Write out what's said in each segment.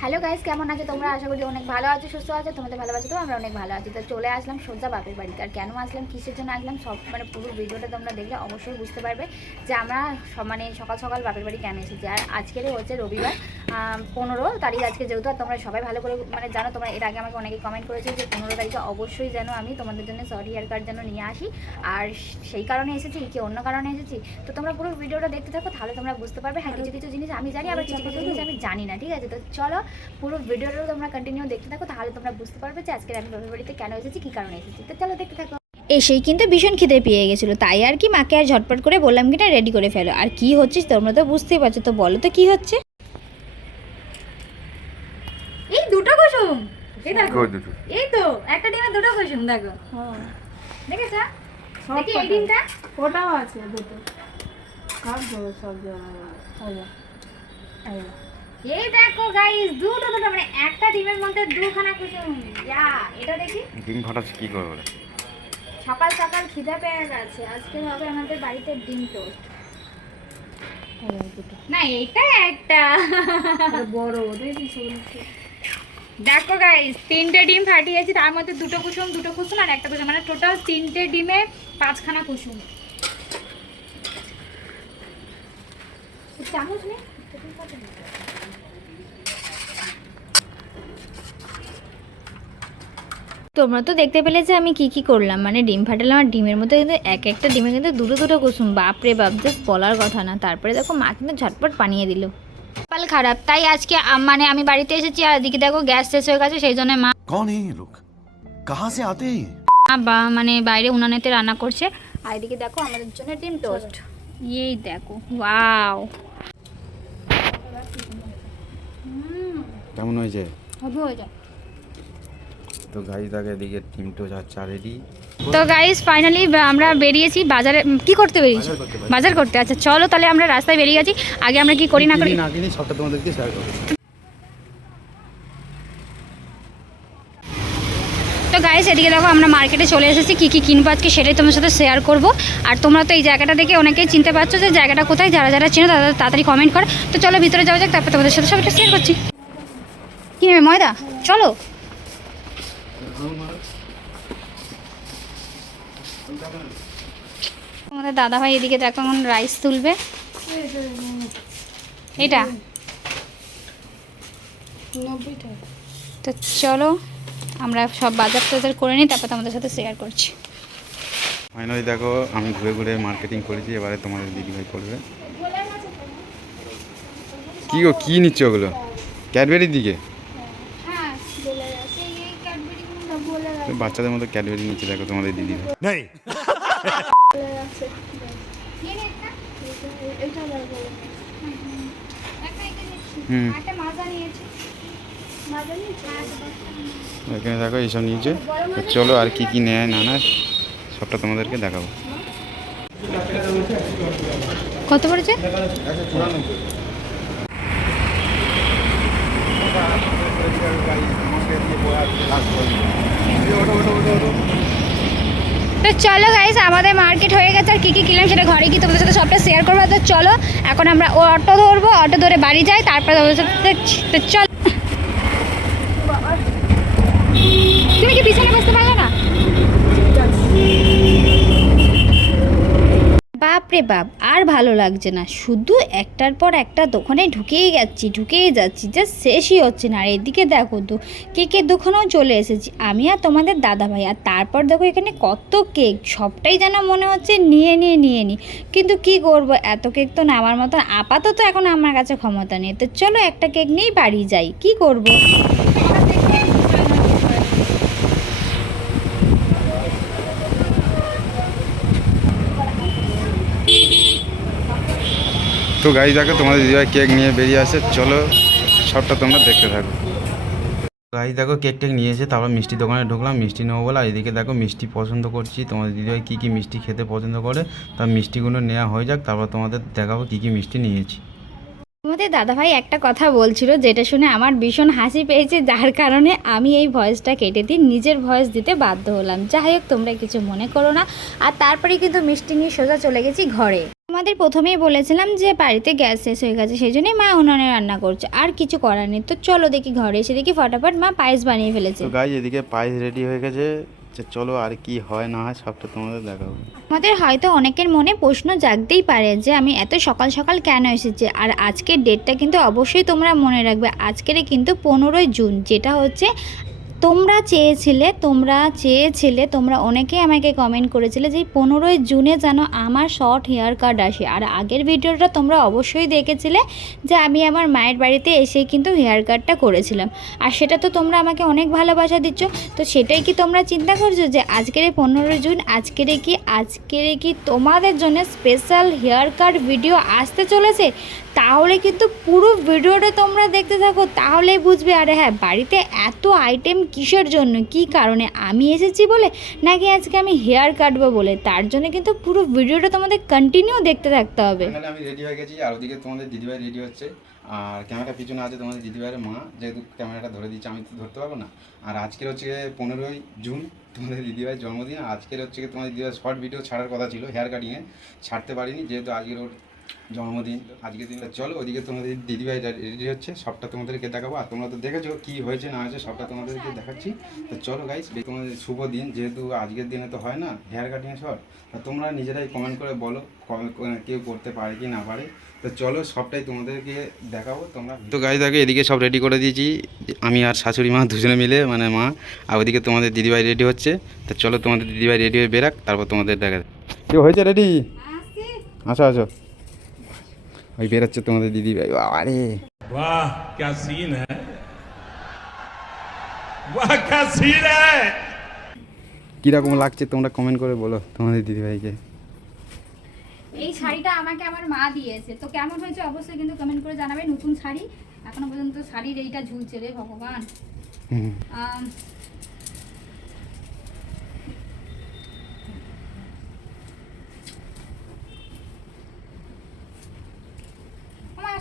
Hello guys কেমন আছো তোমরা? আশা করি অনেক ভালো আছো, সুস্থ আছো, তোমাদের ভালোবাসো তো আমরা অনেক ভালো আছি। তো চলে আসলাম সোজা বাপের বাড়িতে। আর কেন আসলাম, কিসের জন্য আসলাম, সব মানে পুরো ভিডিওটা তোমরা দেখলে অবশ্যই বুঝতে পারবে যে আমরা মানে সকাল সকাল বাপের বাড়ি কেন এসেছি। আর আজকের হচ্ছে রবিবার পনেরো তারিখ আজকে যেহেতু, আর তোমরা সবাই ভালো করে মানে জানো, তোমরা এর আগে আমাকে অনেকে কমেন্ট করেছে যে পনেরো তারিখে অবশ্যই যেন আমি তোমাদের জন্য সরি হেয়ার কার্ড যেন নিয়ে আসি। আর সেই কারণে এসেছি, কি অন্য কারণে এসেছি? তো তোমরা পুরো ভিডিওটা দেখতে থাকো, তাহলে তোমরা বুঝতে পারবে। হ্যাঁ কিছু কিছু জিনিস আমি জানি, আবার কিছু কিছু জিনিস আমি জানি না, ঠিক আছে? তো চলো পুরো ভিডিওটা তোমরা কন্টিনিউ দেখতে থাকো তাহলে তোমরা বুঝতে পারবে যে আজকে আমি বাপের বাড়িতে কেন এসেছি কী কারণে এসেছি। তো চলো দেখতে থাকো। এসেই কিন্তু ভীষণ খিদে পেয়ে গেছিল তাই আর কি মাকে আর ঝটপট করে বললাম কি না রেডি করে ফেলো। আর কি হচ্ছে তোমরা তো বুঝতেই পারছ তো বলো তো কি হচ্ছে? এই দুটো কুসুম। এই দেখো। দুটো? এই তো একটা ডিমে দুটো কুসুম দেখো। দেখেছ? দেখি এই ডিমটা? ওটাও আছে দুটো। সব সব দেবো এই দেখো গাইস দুটো দুটো মানে একটা ডিমের মধ্যে দুখানা কুসুম ইয়া এটা দেখি? ডিম ফাটাচ্ছে কি করব বলে? সকাল সকাল খিদে পেয়ে গেছে। আজকে হবে আমাদের বাড়িতে ডিম টোস্ট। না এইটা একটা। বড় দেখো গাইস তিনটে ডিম ফাটিয়েছি তার মধ্যে দুটো কুসুম দুটো কুসুম আর একটা কুসুম। মানে টোটাল তিনটে ডিমে পাঁচখানা কুসুম। চামচ নেই? তোমরা তো দেখতে পেলে যে আমি কি কি করলাম। মানে ডিম ফাটালাম আর ডিমের মধ্যে কিন্তু এক একটা ডিমে কিন্তু দুটো দুটো কুসুম। বাপরে বাপ জাস্ট বলার কথা না। তারপরে দেখো মা কিন্তু ঝটপট বানিয়ে দিল। পাল খারাপ। তাই আজকে মানে আমি বাড়িতে এসেছি আর এদিকে দেখো গ্যাস শেষ হয়ে গেছে সেই জন্য মা কোন লোক? কাহা সে আতে? বা মানে বাইরে উনানেতে রান্না করছে। আর এদিকে দেখো আমাদের জন্য ডিম টোস্ট। এই দেখো ওয়াও। কেমন হয়েছে? হবে হয়ে যায়। তো গাড়ি থাকে এদিকে ডিম টো চা রেডি তো গাইস ফাইনালি আমরা বেরিয়েছি বাজারে। কি করতে বেরিয়েছি? বাজার করতে আচ্ছা চলো তাহলে আমরা রাস্তায় বেরিয়ে গেছি। আগে আমরা কি করি না করি? না কিনি সবটা তোমাদেরকে শেয়ার করব। তো গাইস এদিকে দেখো আমরা মার্কেটে চলে এসেছি। কি কি কিনবো আজকে সেটাই তোমার সাথে শেয়ার করব। আর তোমরা তো এই জায়গাটা দেখে অনেকেই চিনতে পারছ যে জায়গাটা কোথায়। যারা যারা চিনো তারা তাড়াতাড়ি কমেন্ট করে। তো চলো ভিতরে যাওয়া যাক তারপর তোমাদের সাথে সবটা শেয়ার করছি। কি ময়দা? চলো। আমাদের দাদা ভাই এদিকে দেখো এখন রাইস তুলবে। এটা? তো চলো আমরা সব বাজার টাজার করে নিই তারপর তোমাদের সাথে শেয়ার করছি। ফাইনালি দেখো আমি ঘুরে ঘুরে মার্কেটিং করেছি এবারে তোমাদের দিদিভাই করবে। কি গো কি নিচ্ছ ওগুলো? ক্যাডবেরির দিকে? বাচ্চাদের মতো ক্যাডবেরি নিচ্ছে দেখো তোমাদের দিদিভাই। नहीं হুম। এখানে দেখো এইসব নিয়েছে। চলো আর কি কি নেয় না নেয় সবটা তোমাদেরকে দেখাবো। কত পড়েছে? তো চলো গাইস আমাদের মার্কেট হয়ে গেছে। আর কী কী কিনলাম সেটা ঘরে গিয়ে তোমাদের সাথে সবটা শেয়ার করব। তো চলো, এখন আমরা অটো ধরবো অটো ধরে বাড়ি যাই, তারপরে তোমাদের সাথে চল তুমি কি পিছনে বসতে পারলে না বাপরে বাপ, আর ভালো লাগছে না। শুধু একটার পর একটা দোকানে ঢুকেই যাচ্ছি ঢুকেই যাচ্ছি। জাস্ট শেষই হচ্ছে না। আর এদিকে দেখো তো কেকের দোকানেও চলে এসেছি। আমি আর তোমাদের দাদা ভাই আর তারপর দেখো এখানে কত কেক, সবটাই যেন মনে হচ্ছে নিয়ে নিয়ে নিয়ে নিই কিন্তু কি করব? এত কেক তো নেওয়ার মতন আপাতত এখন আমার কাছে ক্ষমতা নেই। তো চলো একটা কেক নিয়েই বাড়ি যাই। কি করব? তো গাড়ি দেখো তোমাদের দিদিভাই কেক নিয়ে বেরিয়ে আসে। চলো, সবটা তোমরা দেখতে থাকো। গাড়ি দেখো, কেক টেক নিয়ে এসে তারপর মিষ্টি দোকানে ঢুকলাম। মিষ্টি নেব বলে এদিকে দেখো মিষ্টি পছন্দ করছি। তোমাদের দিদিভাই কী কী মিষ্টি খেতে পছন্দ করে তার মিষ্টিগুলো নেওয়া হয়ে যাক। তারপর তোমাদের দেখাবো কী কী মিষ্টি নিয়েছি। আমাদের দাদাভাই একটা কথা বলছিল যেটা শুনে আমার ভীষণ হাসি পেয়েছে, যার কারণে আমি এই ভয়েসটা কেটে দিই নিজের ভয়েস দিতে বাধ্য হলাম। যাই হোক, তোমরা কিছু মনে করো না। আর তারপরে কিন্তু মিষ্টি নিয়ে সোজা চলে গেছি ঘরে। আমাদের প্রথমেই বলেছিলাম যে বাড়িতে গ্যাস শেষ হয়ে গেছে, সেই জন্যই মা উনানে রান্না করছে। আর কিছু করার নেই। তো চলো দেখি ঘরে এসে দেখি ফটাফট মা পায়েস বানিয়ে ফেলেছে। এদিকে পায়েস রেডি হয়ে গেছে। চলো আর কি হয়, না হয় সবটা তোমাদের দেখাবো। আমাদের হয়তো অনেকের মনে প্রশ্ন জাগতেই পারে যে, আমি এত সকাল সকাল কেন এসেছি? আর আজকের ডেটটা কিন্তু অবশ্যই তোমরা মনে রাখবে। আজকের কিন্তু পনেরোই জুন, যেটা হচ্ছে তোমরা চেয়েছিলে তোমরা চেয়েছিলে, তোমরা অনেকেই আমাকে কমেন্ট করেছিলে যে পনেরোই জুনে যেন আমার শর্ট হেয়ার কাট আসে। আর আগের ভিডিওটা তোমরা অবশ্যই দেখেছিলে যে আমি আমার মায়ের বাড়িতে এসেই কিন্তু হেয়ার কাটটা করেছিলাম। আর সেটা তো তোমরা আমাকে অনেক ভালোবাসা দিচ্ছ। তো সেটাই কি তোমরা চিন্তা করছ যে আজকের এই পনেরোই জুন, আজকের কি আজকের কি তোমাদের জন্য স্পেশাল হেয়ার কাট ভিডিও আসতে চলেছে? তাহলে কিন্তু পুরো ভিডিওটা তোমরা দেখতে থাকো, তাহলেই বুঝবে। আরে হ্যাঁ বাড়িতে এত আইটেম কিসের জন্য? কি কারণে? আমি এসেছি বলে? নাকি আজকে আমি হেয়ার কাটবো বলে? তার জন্য কিন্তু পুরো ভিডিওটা তোমাদের কন্টিনিউ দেখতে থাকতে হবে। আমি রেডি হয়ে গেছি, আর ওদিকে তোমাদের দিদিভাই রেডি হচ্ছে। আর ক্যামেরা পিছনে আছে তোমাদের দিদিভাইয়ের মা, যেহেতু ক্যামেরাটা ধরে দিচ্ছে, আমি তো ধরতে পারব না। আর আজকের হচ্ছে পনেরোই জুন, তোমাদের দিদিভাইয়ের জন্মদিন। আজকের হচ্ছে তোমাদের দিদিভাই শর্ট ভিডিও ছাড়ার কথা ছিল হেয়ার কাটিংয়ে ছাড়তে পারিনি, যেহেতু আজকের ওর জন্মদিন। আজকের দিনটা চলো ওদিকে তোমাদের দিদিভাই রেডি হচ্ছে সবটা তোমাদেরকে দেখাবো। আর তোমরা তো দেখেছ কি হয়েছে না হয়েছে সবটা তোমাদেরকে দেখাচ্ছি। তো চলো গাইস তোমাদের শুভ দিন যেহেতু আজকের দিনে তো হয় না হেয়ার কাটিং শর্ট তা তোমরা নিজেরাই কমেন্ট করে বলো কমেন্ট কেউ করতে পারে কি না পারে। তো চলো সবটাই তোমাদেরকে দেখাবো তোমরা তো গাইজ আগে এদিকে সব রেডি করে দিয়েছি। আমি আর শাশুড়ি মা দুজনে মিলে মানে মা আর ওদিকে তোমাদের দিদিভাই রেডি হচ্ছে। তো চলো তোমাদের দিদিভাই রেডি হয়ে বেরাক তারপর তোমাদের দেখা কেউ হয়েছে রেডি আসো আসো। ওই বেরোচ্ছে তোমাদের দিদি ভাই। আরে বাহ ক্যা সিন হ্যাঁ? বাহ ক্যা সিন হ্যাঁ? কীরকম লাগছে তোমরা কমেন্ট করে বলো তোমাদের দিদিভাইকে এই শাড়িটা আমাকে আমার মা দিয়েছে। তো কেমন হয়েছে অবশ্যই কিন্তু কমেন্ট করে জানাবে নতুন শাড়ি। এখনও পর্যন্ত শাড়ির এইটা ঝুলছে রে ভগবান।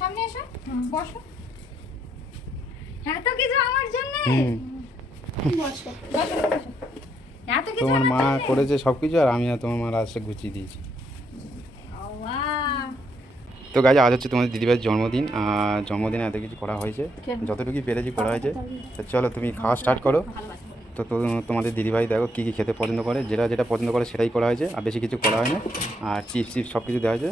সামনে এসো। বসো। এত কিছু আমার জন্য? বসো। বসো বসো। এত কিছু তোমার মা করেছে সব কিছু আর আমি আর তোমার মা রাস্তা গুছিয়ে দিয়েছি। তো গাছ আজ হচ্ছে তোমাদের দিদিভাইয়ের জন্মদিন আর জন্মদিনে এত কিছু করা হয়েছে। যতটুকুই পেরেছি করা হয়েছে। তো চলো তুমি খাওয়া স্টার্ট করো। তো তোমাদের দিদিভাই দেখো কী কী খেতে পছন্দ করে যেটা যেটা পছন্দ করে সেটাই করা হয়েছে আর বেশি কিছু করা হয়নি। আর চিপস চিপস সব কিছু দেওয়া হয়েছে।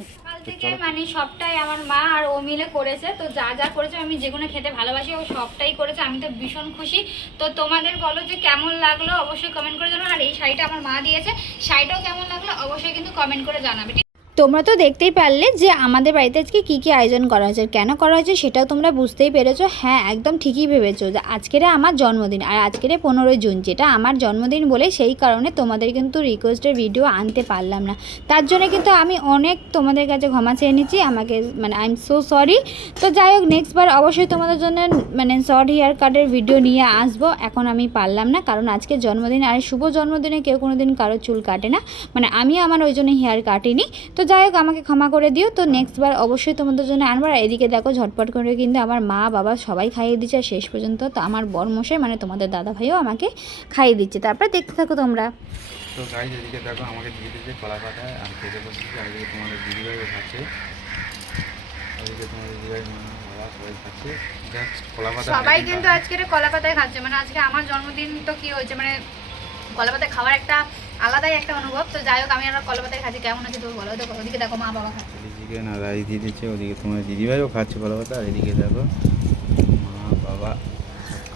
মানে সবটাই আমার মা আর ও মিলে করেছে তো যা যা করেছে আমি যেগুলো খেতে ভালোবাসি ও সবটাই করেছে আমি তো ভীষণ খুশি। তো তোমাদের বলো যে কেমন লাগল অবশ্যই কমেন্ট করে জানাও আর এই শাড়িটা আমার মা দিয়েছে শাড়িটাও কেমন লাগল অবশ্যই কিন্তু কমেন্ট করে জানাবে ঠিক তোমরা তো দেখতেই পারলে যে আমাদের বাড়িতে আজকে কী কী আয়োজন করা হয়েছে। কেন করা হয়েছে সেটাও তোমরা বুঝতেই পেরেছ। হ্যাঁ একদম ঠিকই ভেবেছো যে আজকের আমার জন্মদিন আর আজকের পনেরোই জুন, যেটা আমার জন্মদিন বলে সেই কারণে তোমাদের কিন্তু রিকোয়েস্টের ভিডিও আনতে পারলাম না। তার জন্য কিন্তু আমি অনেক তোমাদের কাছে ক্ষমা চেয়ে নিচ্ছি। আমাকে মানে আই এম সো সরি তো যাই হোক নেক্সট বার অবশ্যই তোমাদের জন্য মানে শর্ট হেয়ার কাটের ভিডিও নিয়ে আসব। এখন আমি পারলাম না, কারণ আজকে জন্মদিন আর শুভ জন্মদিনে কেউ কোনো দিন কারও চুল কাটে না। মানে আমি আমার ওই জন্য হেয়ার কাটিনি। তো যাই হোক আমাকে ক্ষমা করে দিও। তো নেক্সট বার অবশ্যই তোমাদের জন্য আনবার। আর এদিকে দেখো ঝটপট করে কিন্তু আমার মা বাবা সবাই খাইয়ে দিচ্ছে। আর শেষ পর্যন্ত তো আমার বর মশাই মানে তোমাদের দাদা ভাইও আমাকে খাইয়ে দিচ্ছে। তারপরে দেখতে থাকো তোমরা। তো গাইজ এদিকে দেখো আমাকে দিয়ে দিয়েছে কলা পাতায় আর খেতে বসেছি। আর এদিকে তোমাদের দিদিভাইও খাচ্ছে। ওদিকে তোমাদের দিদিভাই সবাই খাচ্ছে। জাস্ট কলা পাতা সবাই কিন্তু আজকের কলা পাতায় খাচ্ছে। মানে আজকে আমার জন্মদিন তো কি হয়েছে? মানে কলা পাতায় খাওয়ার একটা আলাদাই একটা অনুভব। তো যাই হোক আমি আমার কলা পাতায় খাচ্ছি। কেমন আছে তো বলো? দেখো ওদিকে দেখো মা বাবা খাচ্ছে। চিকেন আর রাইস দিয়ে দিচ্ছে ওদিকে তোমার দিদিভাইও খাচ্ছে কলাপাতা আর এদিকে দেখো মা বাবা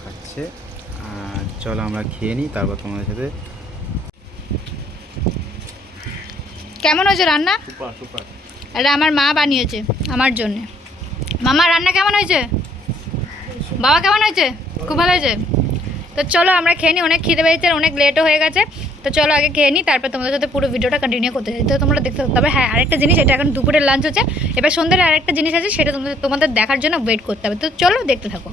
খাচ্ছে। আর চলো আমরা খেয়ে নিই তারপর তোমাদের সাথে কেমন হয়েছে রান্না? Super super. এটা আমার মা বানিয়েছে আমার জন্য। মামা রান্না কেমন হয়েছে? বাবা কেমন হয়েছে? খুব ভালো হয়েছে? তো চলো আমরা খেয়ে নিই। অনেক খিদে পেয়েছে অনেক লেটও হয়ে গেছে। তো চলো আগে খেয়ে নিই তারপর তোমাদের সাথে পুরো ভিডিওটা কন্টিনিউ করতে চাই তো তোমরা দেখতে তবে হ্যাঁ আরেকটা জিনিস এটা এখন দুপুরের লাঞ্চ হচ্ছে। এবার সন্ধ্যার আরেকটা জিনিস আছে সেটা তোমাদের তোমাদের দেখার জন্য ওয়েট করতে হবে। তো চলো দেখতে থাকো।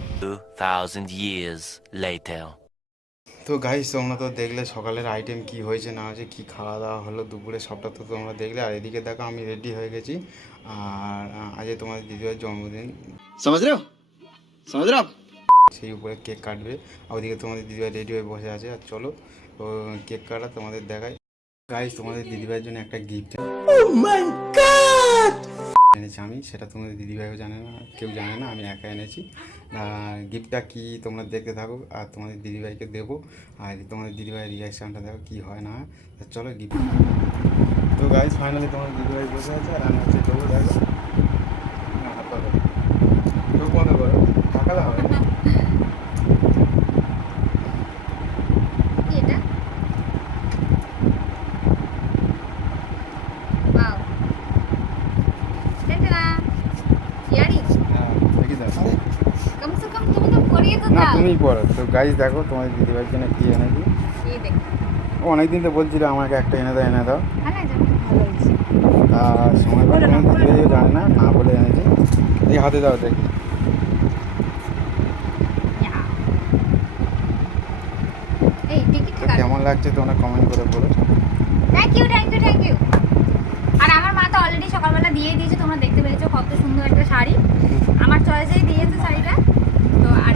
তো গাইস তোমরা তো দেখলে সকালের আইটেম কি হয়েছে না হয়েছে কী খাওয়া দাওয়া হলো দুপুরে সবটা তো তোমরা দেখলে। আর এদিকে দেখো আমি রেডি হয়ে গেছি। আর আজ তোমাদের দিদিভাইয়ের জন্মদিন। সমাজ সমাজ সেই উপরে কেক কাটবে। আর ওদিকে তোমাদের দিদিভাই রেডি হয়ে বসে আছে। আর চলো ও কেক কাটা তোমাদের দেখাই। গাইস তোমাদের দিদিভাইয়ের জন্য একটা গিফট এনেছি আমি সেটা তোমাদের দিদিভাইও জানে না কেউ জানে না আমি একা এনেছি। গিফটটা কি তোমরা দেখতে থাকো আর তোমাদের দিদিভাইকে দেবো। আর তোমাদের দিদিভাইয়ের রিয়াকশানটা দেখো কী হয় না চলো গিফট তো গাইস ফাইনালি তোমার দিদিভাই বসে আছে আর আমি হচ্ছে দেবো দেখো না, হাত পাতো। চোখ বন্ধ করো তাকালে হবে না। কি এটা ওয়াও টেনটেনা ইয়ারি হ্যাঁ দেখি দেখো কম সে কম তুমি তো পরিয়ে না পড়ো তো গাইস দেখো তোমার দিদিভাইয়ের জন্য কী দেখ? ও অনেকদিন তো বলছিল আমাকে একটা এনে দাও এনে দাও। তা সময় করে তোমার দিদিভাইও জানে না না বলে এনেছি এই হাতে দাও দেখি। কেমন লাগছে তোমরা কমেন্ট করে বলো। Thank you thank you thank you আর আমার মা তো অলরেডি সকালবেলা দিয়ে দিয়েছে তোমরা দেখতে পেয়েছ কত সুন্দর একটা শাড়ি। আমার চয়েসেই দিয়েছে শাড়িটা। তো আর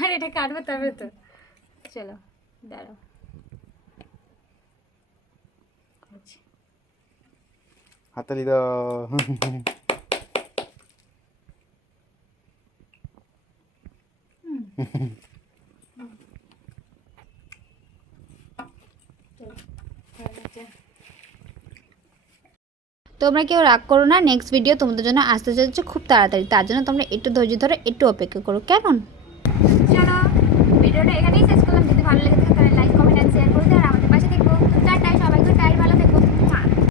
আর এটা কাটবে তবে তো। চলো দাঁড়াও। হাতালি দাও। তোমরা কেউ রাগ করো না নেক্সট ভিডিও তোমাদের জন্য আসতে চলেছে খুব তাড়াতাড়ি। তার জন্য তোমরা একটু ধৈর্য ধরো একটু অপেক্ষা করো কেমন?